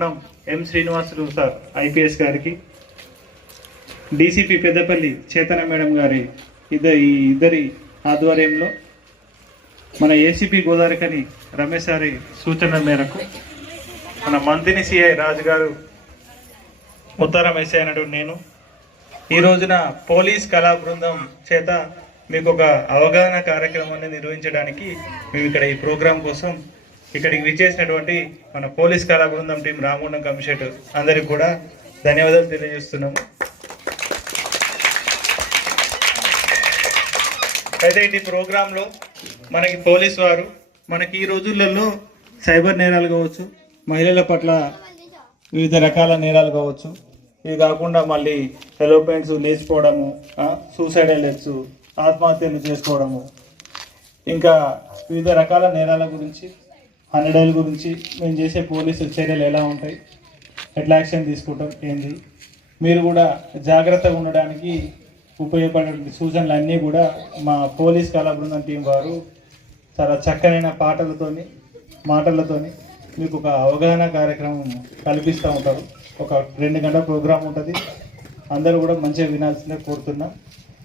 మనం M Srinivasulu sir IPS గారికి. DCP Peddapalli Chetana madam గారి ఇద్దరి ఈ ఇద్దరి ఆధ్వర్యంలో మన ఏసీపీ గోదావరికని రమేష్ గారి సూచన మేరకు మన మంత్రిని సిఐ రాజు గారు ఉత్తరం ఎస్ఐ నేను. ఈ రోజున పోలీస్ కళా బృందం చేత మీకు ఒక అవగాహన కార్యక్రమాన్ని నిర్వహించడానికి మేము ఇక్కడ ఈ ప్రోగ్రాం కోసం ఇక్కడికి విచ్చేసినటువంటి మన పోలీస్ కళా బృందం టీం రామగుండం కమిషనర్ అందరికి కూడా ధన్యవాదాలు తెలియజేస్తున్నాము. అయితే ఈ ప్రోగ్రాంలో మనకి పోలీస్ వారు మనకి ఈ రోజులలో సైబర్ నేరాలు కావచ్చు మహిళల పట్ల వివిధ రకాల నేరాలు కావచ్చు ఇవి కాకుండా మళ్ళీ ఎలోపెంట్స్ లేచిపోవడము సూసైడ్ అలెట్స్ ఆత్మహత్యలు చేసుకోవడము ఇంకా వివిధ రకాల నేరాల గురించి హండ్రెడ్ గురించి మేము చేసే పోలీసు చర్యలు ఎలా ఉంటాయి? ఎట్లా యాక్షన్ తీసుకుంటాం? ఏంది? మీరు కూడా జాగ్రత్తగా ఉండడానికి ఉపయోగపడే సూచనలు అన్నీ కూడా మా పోలీస్ కళా బృందం టీం వారు చాలా చక్కనైన పాటలతోని మాటలతోని మీకు ఒక అవగాహన కార్యక్రమం కల్పిస్తూ ఉంటారు. ఒక రెండు గంటల ప్రోగ్రాం ఉంటుంది. అందరూ కూడా మంచిగా వినాల్సిందే కోరుతున్నాం.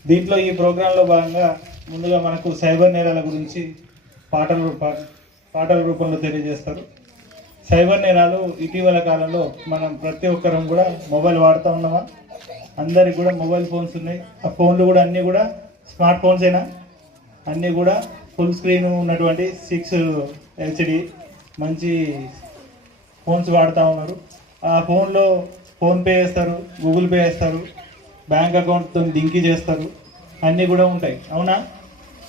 దీంట్లో ఈ ప్రోగ్రాంలో భాగంగా ముందుగా మనకు సైబర్ నేరాల గురించి పాటలు పా- పాటల రూపంలో తెలియజేస్తారు. సైబర్ నేరాలు ఇటీవల కాలంలో మనం ప్రతి ఒక్కరం కూడా మొబైల్ వాడుతూ ఉన్నామా? అందరికి కూడా మొబైల్ ఫోన్స్ ఉన్నాయి. ఆ ఫోన్లు కూడా అన్నీ కూడా స్మార్ట్ ఫోన్స్ అయినా అన్నీ కూడా ఫుల్ స్క్రీన్ ఉన్నటువంటి సిక్స్ హెచ్డి మంచి ఫోన్స్ వాడుతూ ఉన్నారు. ఆ ఫోన్లో ఫోన్పే చేస్తారు గూగుల్ పే చేస్తారు బ్యాంక్ అకౌంట్తో లింక్ చేస్తారు. అన్నీ కూడా ఉంటాయి. అవునా?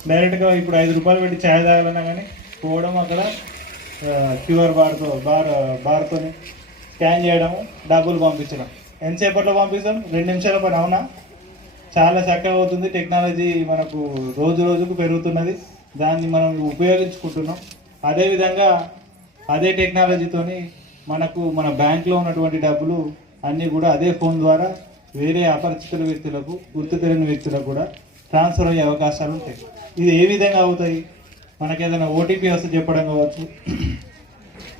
డైరెక్ట్గా ఇప్పుడు ఐదు రూపాయలు పెట్టి ఛాయ్ తాగాలన్నా కానీ పోవడం అక్కడ క్యూఆర్ బార్తో బార్ బార్తో స్కాన్ చేయడము డబ్బులు పంపించడం. ఎంతసేపట్లో పంపిస్తాం? రెండు నిమిషాల పని అవునా? చాలా చక్కగా అవుతుంది. టెక్నాలజీ మనకు రోజు రోజుకు పెరుగుతున్నది. దాన్ని మనం ఉపయోగించుకుంటున్నాం. అదేవిధంగా అదే టెక్నాలజీతోని మనకు మన బ్యాంక్లో ఉన్నటువంటి డబ్బులు అన్నీ కూడా అదే ఫోన్ ద్వారా వేరే అపరిచితుల వ్యక్తులకు గుర్తు తెలియని వ్యక్తులకు కూడా ట్రాన్స్ఫర్ అయ్యే అవకాశాలు ఉంటాయి. ఇది ఏ విధంగా అవుతాయి? మనకి ఏదైనా ఓటీపీ వస్తే చెప్పడం కావచ్చు.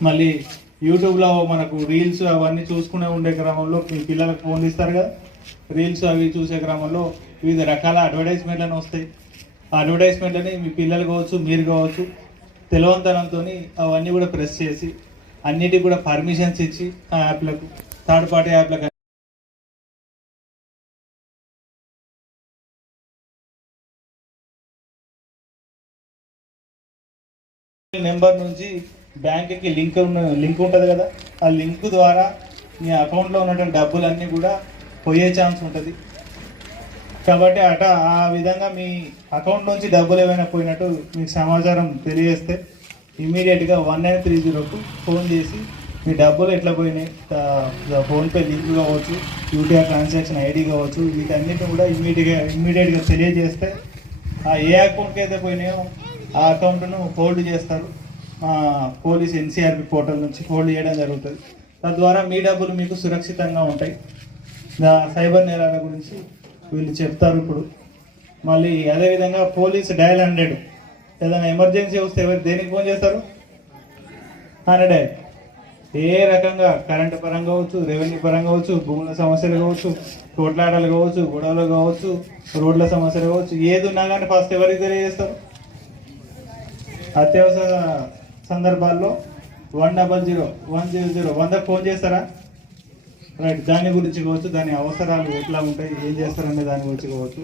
మళ్ళీ యూట్యూబ్లో మనకు రీల్స్ అవన్నీ చూసుకునే ఉండే క్రమంలో మీ పిల్లలకు ఫోన్ ఇస్తారు కదా. రీల్స్ అవి చూసే క్రమంలో వివిధ రకాల అడ్వర్టైజ్మెంట్లను వస్తాయి. ఆ అడ్వర్టైజ్మెంట్లని మీ పిల్లలు కావచ్చు మీరు కావచ్చు తెలివంతనంతో అవన్నీ కూడా ప్రెస్ చేసి అన్నిటికి కూడా పర్మిషన్స్ ఇచ్చి ఆ యాప్లకు థర్డ్ పార్టీ యాప్లకు నెంబర్ నుంచి బ్యాంక్కి లింక్ ఉన్న లింక్ ఉంటుంది కదా? ఆ లింక్ ద్వారా మీ అకౌంట్లో ఉన్నటువంటి డబ్బులన్నీ కూడా పోయే ఛాన్స్ ఉంటుంది. కాబట్టి అట ఆ విధంగా మీ అకౌంట్ నుంచి డబ్బులు ఏమైనా పోయినట్టు మీకు సమాచారం తెలియజేస్తే ఇమీడియట్గా వన్ నైన్ త్రీ జీరోకు ఫోన్ చేసి మీ డబ్బులు ఎట్లా పోయినాయి ఫోన్పే లింక్ కావచ్చు యూటీఆర్ ట్రాన్సాక్షన్ ఐడి కావచ్చు వీటన్నిటిని కూడా ఇమీడియట్గా ఇమీడియట్గా తెలియజేస్తే ఆ ఏ అకౌంట్కి అయితే పోయినాయో ఆ అకౌంట్ను హోల్డ్ చేస్తారు. మా పోలీస్ ఎన్సీఆర్బి పోర్టల్ నుంచి హోల్డ్ చేయడం జరుగుతుంది. తద్వారా మీ డబ్బులు మీకు సురక్షితంగా ఉంటాయి. సైబర్ నేరాల గురించి వీళ్ళు చెప్తారు ఇప్పుడు. మళ్ళీ అదేవిధంగా పోలీస్ డయల్ హండ్రెడ్. ఏదైనా ఎమర్జెన్సీ వస్తే ఎవరు దేనికి ఫోన్ చేస్తారు? హండ్రెడ్ ఏ. రకంగా కరెంటు పరంగా కావచ్చు రెవెన్యూ పరంగా కావచ్చు భూముల సమస్యలు కావచ్చు కోట్లాటలు కావచ్చు గొడవలు కావచ్చు రోడ్ల సమస్యలు కావచ్చు ఏది ఉన్నా కానీ ఫస్ట్ ఎవరికి తెలియజేస్తారు? అత్యవసర సందర్భాల్లో one double zero one zero zero. వందకు ఫోన్ చేస్తారా? రైట్ దాని గురించి కావచ్చు దాని అవసరాలు ఎట్లా ఉంటాయి ఏం చేస్తారనే దాని గురించి కావచ్చు.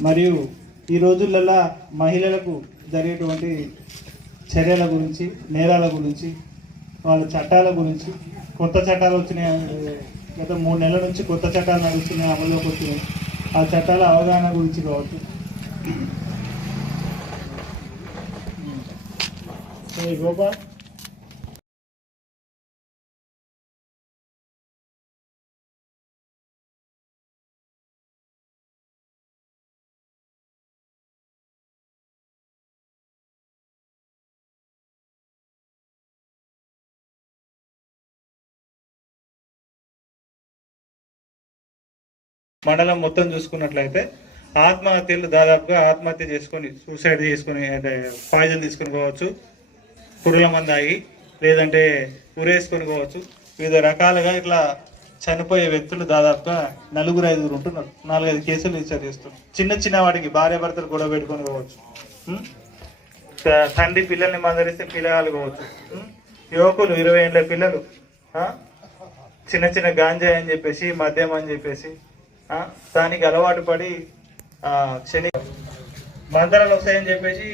మరియు ఈ రోజులలో మహిళలకు జరిగేటువంటి చర్యల గురించి నేరాల గురించి వాళ్ళ చట్టాల గురించి కొత్త చట్టాలు వచ్చినాయి గత మూడు నెలల నుంచి కొత్త చట్టాలు నడుస్తున్నాయి అమల్లోకి వచ్చినాయి. ఆ చట్టాల అవగాహన గురించి కావచ్చు. శ్రీ గోపాల్ మండలం మొత్తం చూసుకున్నట్లయితే ఆత్మహత్యలు దాదాపుగా ఆత్మహత్య చేసుకొని సూసైడ్ చేసుకొని అంటే పాయిజన్ తీసుకొని పోవచ్చు. పురుగుల మందాగి లేదంటే ఉరేసుకొని పోవచ్చు. వివిధ రకాలుగా ఇట్లా చనిపోయే వ్యక్తులు దాదాపుగా నలుగురు ఐదుగురు ఉంటున్నారు. నాలుగైదు కేసులు రిజిస్టర్ చేస్తున్నారు. చిన్న చిన్న వాటికి భార్య భర్తలు గొడవ పెట్టుకొని పోవచ్చు. తండ్రి పిల్లల్ని మందరిస్తే పిల్లగాలు పోవచ్చు. యువకులు ఇరవై ఏళ్ళ పిల్లలు. చిన్న చిన్న గాంజాయి అని చెప్పేసి మద్యం అని చెప్పేసి దానికి అలవాటు పడి శని మందరాలు వస్తాయని చెప్పేసి